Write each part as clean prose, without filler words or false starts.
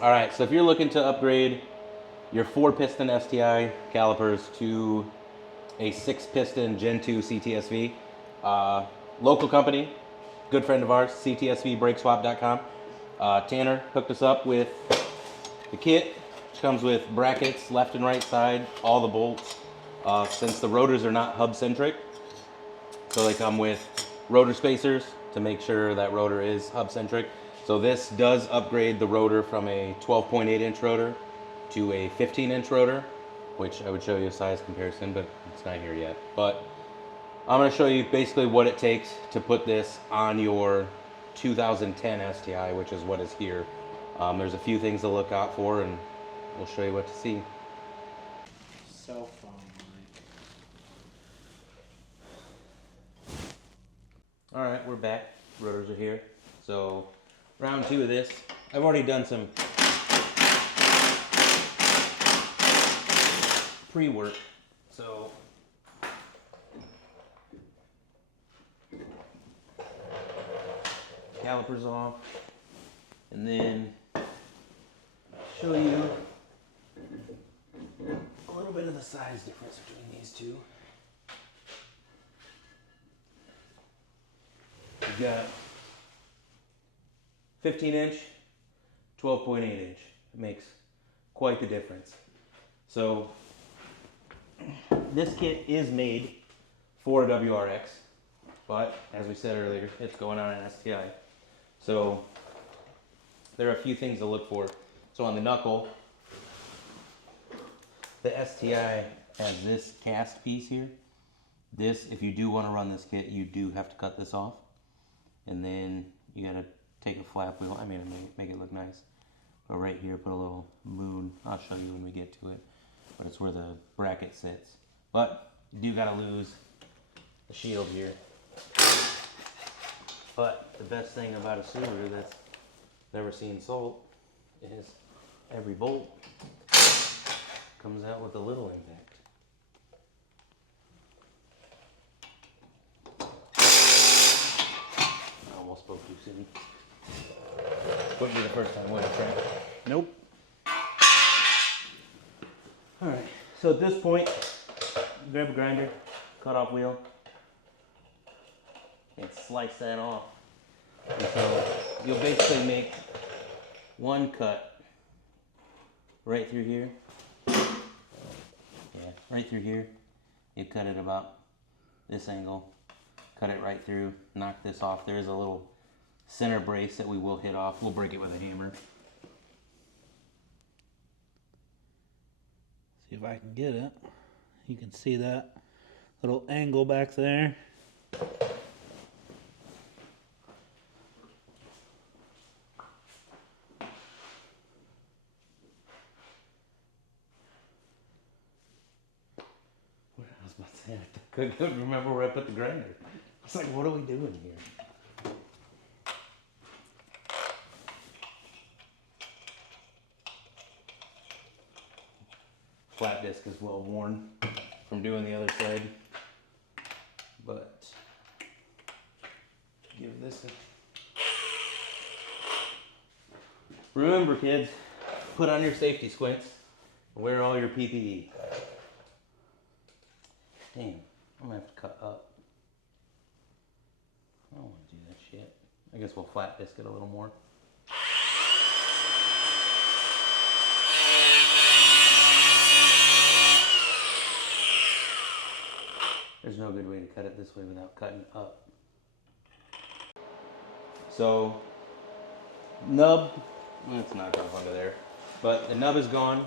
All right, so if you're looking to upgrade your 4-piston STI calipers to a 6-piston Gen 2 CTSV, local company, good friend of ours, CTSVBrakeSwap.com. Tanner hooked us up with the kit, which comes with brackets left and right side, all the bolts. Since the rotors are not hub-centric, so they come with rotor spacers to make sure that rotor is hub-centric. So this does upgrade the rotor from a 12.8-inch rotor to a 15-inch rotor, which I would show you a size comparison, but it's not here yet. But I'm going to show you basically what it takes to put this on your 2010 STI, which is what is here. There's a few things to look out for, and we'll show you what to see. Cell phone mic. All right, we're back. Rotors are here. So round 2 of this. I've already done some pre-work. So calipers off, and then show you a little bit of the size difference between these two. We've got 15-inch, 12.8-inch. It makes quite the difference. So this kit is made for a WRX, but as we said earlier, it's going on an STI. So there are a few things to look for. So on the knuckle, the STI has this cast piece here. This, if you do want to run this kit, you do have to cut this off. And then you gotta take a flap wheel. I mean, make it look nice. But right here, put a little moon. I'll show you when we get to it. But it's where the bracket sits. But you do gotta lose the shield here. But the best thing about a Subaru that's never seen salt is every bolt comes out with a little impact. I almost spoke too soon. Wouldn't be the first time, would it, Frank? Nope. Alright, so at this point, grab a grinder, cut off wheel, and slice that off. And so you'll basically make one cut right through here. Yeah, right through here. You cut it about this angle, cut it right through, knock this off. There is a little center brace that we will hit off. We'll break it with a hammer. See if I can get it. You can see that little angle back there. I was about to say, I couldn't remember where I put the grinder. I was like, what are we doing here? Flat disc is well worn from doing the other side, but give this a... Remember, kids, put on your safety squints and wear all your PPE. Damn, I'm gonna have to cut up. I don't want to do that shit. I guess we'll flat disc it a little more. There's no good way to cut it this way without cutting up. So, nub, let's not go under there, but the nub is gone.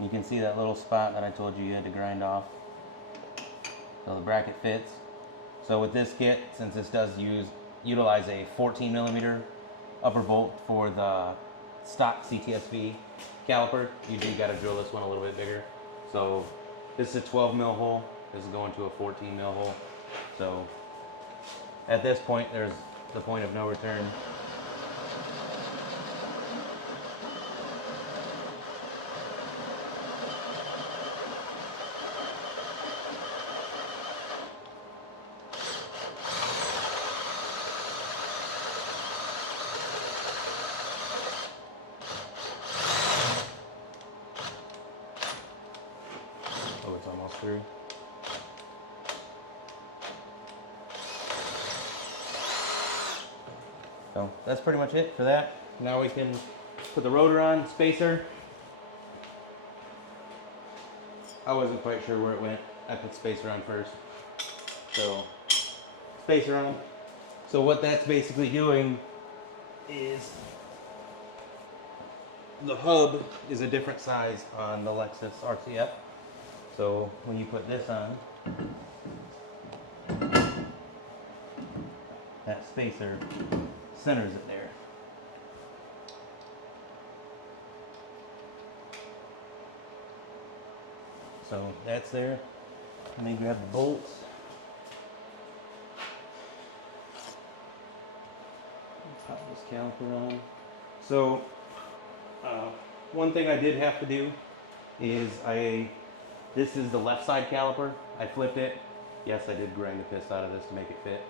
You can see that little spot that I told you had to grind off. So the bracket fits. So with this kit, since this does utilize a 14 millimeter upper bolt for the stock CTS-V caliper, you do gotta drill this one a little bit bigger. So this is a 12 mil hole. This is going to a 14 mil hole. So at this point, there's the point of no return. through. So that's pretty much it for that. Now we can put the rotor on, spacer. I wasn't quite sure where it went. I put spacer on first. So spacer on. So what that's basically doing is the hub is a different size on the Lexus RCF. So when you put this on, that spacer centers it there. So that's there. Let me grab the bolts. Pop this caliper on. So one thing I did have to do is this is the left side caliper. I flipped it. Yes, I did grind the piss out of this to make it fit.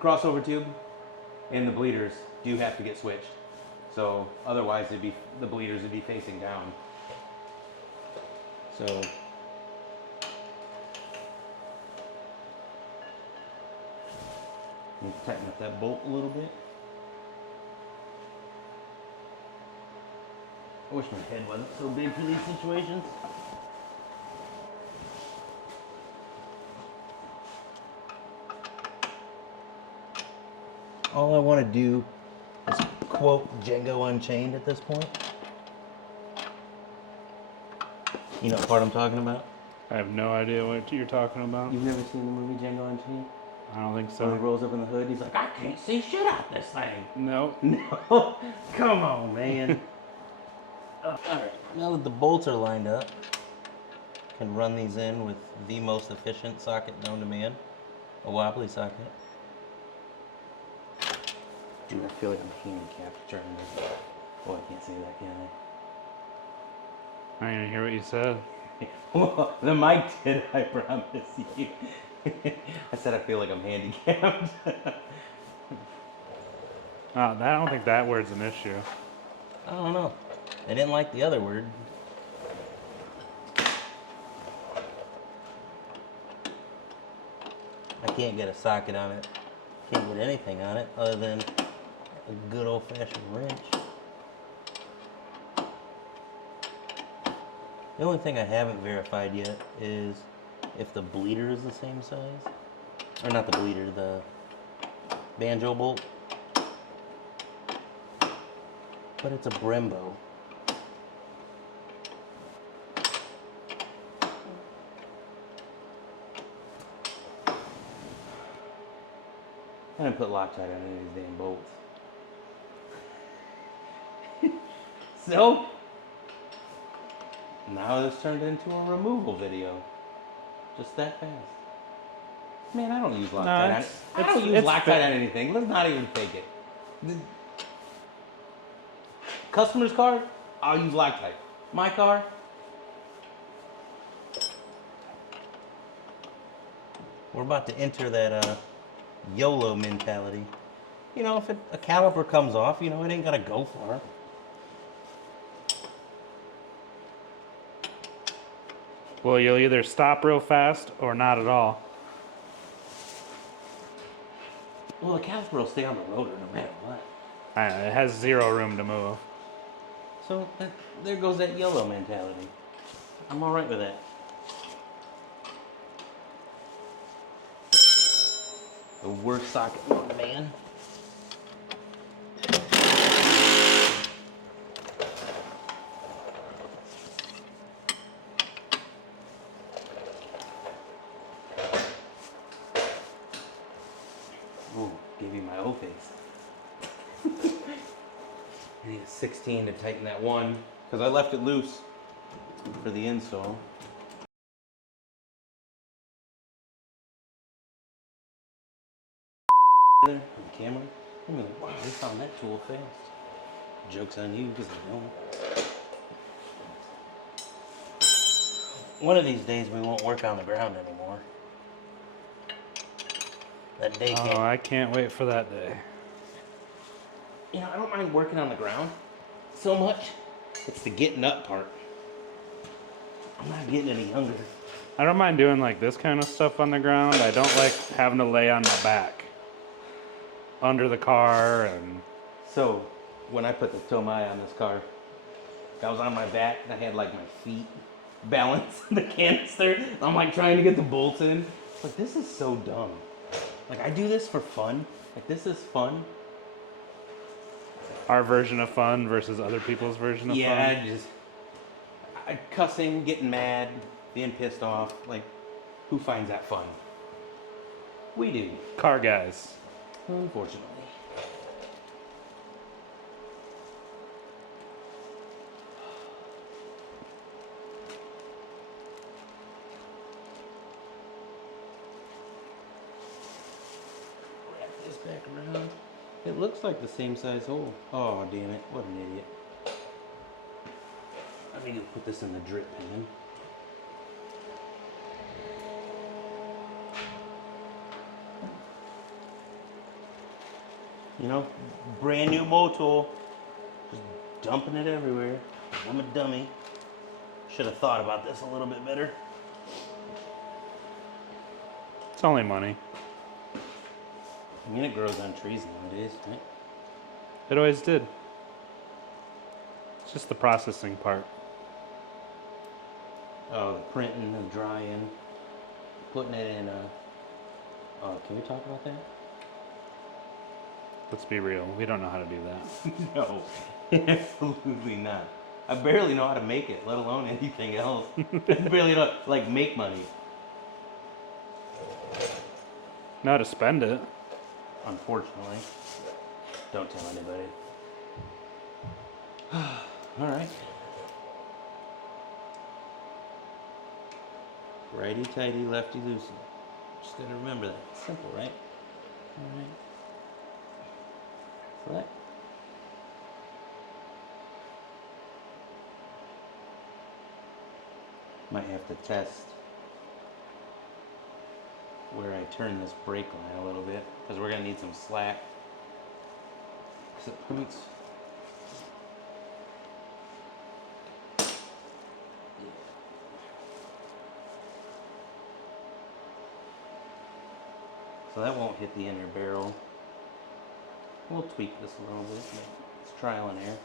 Crossover tube and the bleeders do have to get switched. So otherwise the bleeders would be facing down. So let me tighten up that bolt a little bit. I wish my head wasn't so big for these situations. All I want to do is quote Django Unchained at this point. You know what part I'm talking about? I have no idea what you're talking about. You've never seen the movie Django Unchained? I don't think When he so. rolls up in the hood, he's like, I can't see shit out this thing. No. No, come on, man. Alright, now that the bolts are lined up, I can run these in with the most efficient socket known to man, a wobbly socket. Dude, I feel like I'm handicapped trying to... Oh, I can't say that, can I didn't even hear what you said. I? Well, the mic did, I promise you. I said I feel like I'm handicapped. I don't think that word's an issue. I don't know. I didn't like the other word. I can't get a socket on it. Can't get anything on it other than a good old-fashioned wrench. The only thing I haven't verified yet is if the bleeder is the same size. Or not the bleeder, the banjo bolt. But it's a Brembo. I didn't put Loctite on any of these damn bolts. So, now this turned into a removal video. Just that fast. Man, I don't use Loctite on it. I don't use Loctite on anything. Let's not even fake it. The customer's car, I'll use Loctite. My car, we're about to enter that YOLO mentality. You know, if a caliper comes off, you know, it ain't gotta go far. Well, you'll either stop real fast or not at all. Well, the caliper will stay on the rotor no matter what. I know, it has zero room to move. So there goes that YOLO mentality. I'm all right with that. The worst socket known to man. Ooh, gave you my O face. I need a 16 to tighten that one because I left it loose for the install. There on the camera. I'm like, wow, they found that tool fast. Joke's on you because I don't. One of these days we won't work on the ground anymore. That day Oh, I can't wait for that day. You know, I don't mind working on the ground so much. It's the getting up part. I'm not getting any younger. I don't mind doing like this kind of stuff on the ground. I don't like having to lay on my back under the car and. So, when I put the Tomai on this car, I was on my back and I had like my feet balanced in the canister. I'm like trying to get the bolts in. Like, this is so dumb. Like, I do this for fun. Like, this is fun. Our version of fun versus other people's version of fun. Yeah, cussing, getting mad, being pissed off. Like, who finds that fun? We do. Car guys. Unfortunately. Wrap this back around. It looks like the same size hole. Oh, damn it. What an idiot. I need to put this in the drip pan. You know, brand new motor. Just dumping it everywhere. I'm a dummy. Should have thought about this a little bit better. It's only money. I mean, it grows on trees nowadays, right? It always did. It's just the processing part. Oh, the printing, the drying, putting it in a... Oh, can we talk about that? Let's be real. We don't know how to do that. No, absolutely not. I barely know how to make it, let alone anything else. I barely know, like, make money. Know how to spend it. Unfortunately. Don't tell anybody. Alright. Righty tighty, lefty loosey. Just gotta remember that. It's simple, right? Alright. Flat. Might have to test where I turn this brake line a little bit, because we're gonna need some slack. 'Cause it points. So that won't hit the inner barrel. We'll tweak this a little bit, but it's trial and error.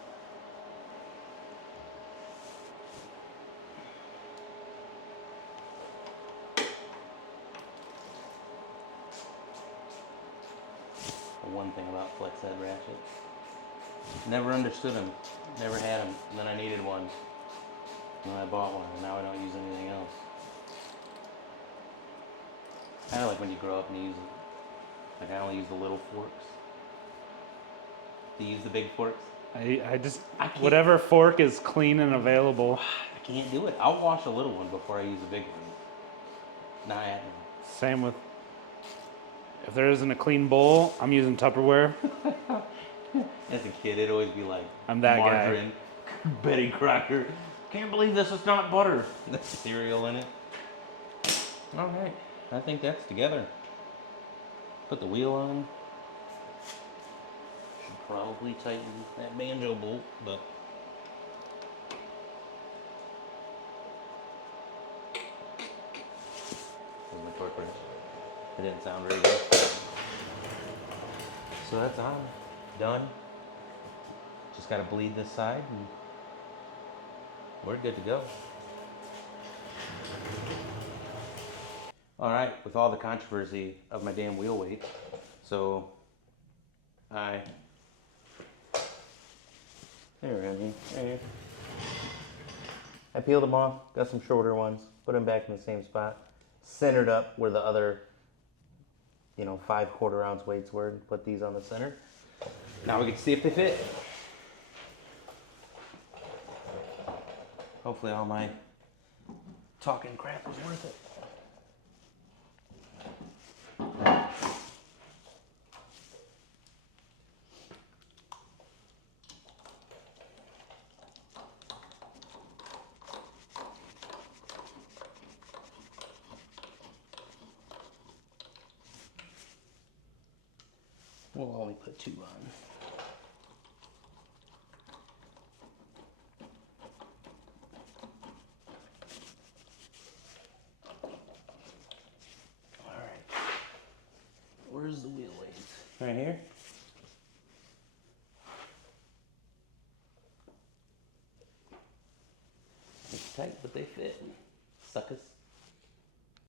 The one thing about flex head ratchets. Never understood them. Never had them. And then I needed one. And then I bought one, and now I don't use anything else. Kind of like when you grow up and you use, like I only use the little forks. Do you use the big forks? I just, I can't- whatever fork is clean and available. I can't do it. I'll wash a little one before I use a big one. Not happening. Same with, if there isn't a clean bowl, I'm using Tupperware. As a kid, it'd always be like I'm that guy. margarine, Betty Crocker. Can't believe this is not butter. There's cereal in it. All right, I think that's together. Put the wheel on. Should probably tighten that banjo bolt, but there's my torque wrench. It didn't sound very good. So that's on. Done. Just gotta bleed this side and we're good to go. Alright, with all the controversy of my damn wheel weight, so there, honey. I peeled them off, got some shorter ones, put them back in the same spot, centered up where the other 5 quarter-ounce weights were, and put these on the center. Now we can see if they fit. Hopefully all my talking crap was worth it. We'll only put 2 on. the wheel weights? Right here. It's tight, but they fit. Suckers.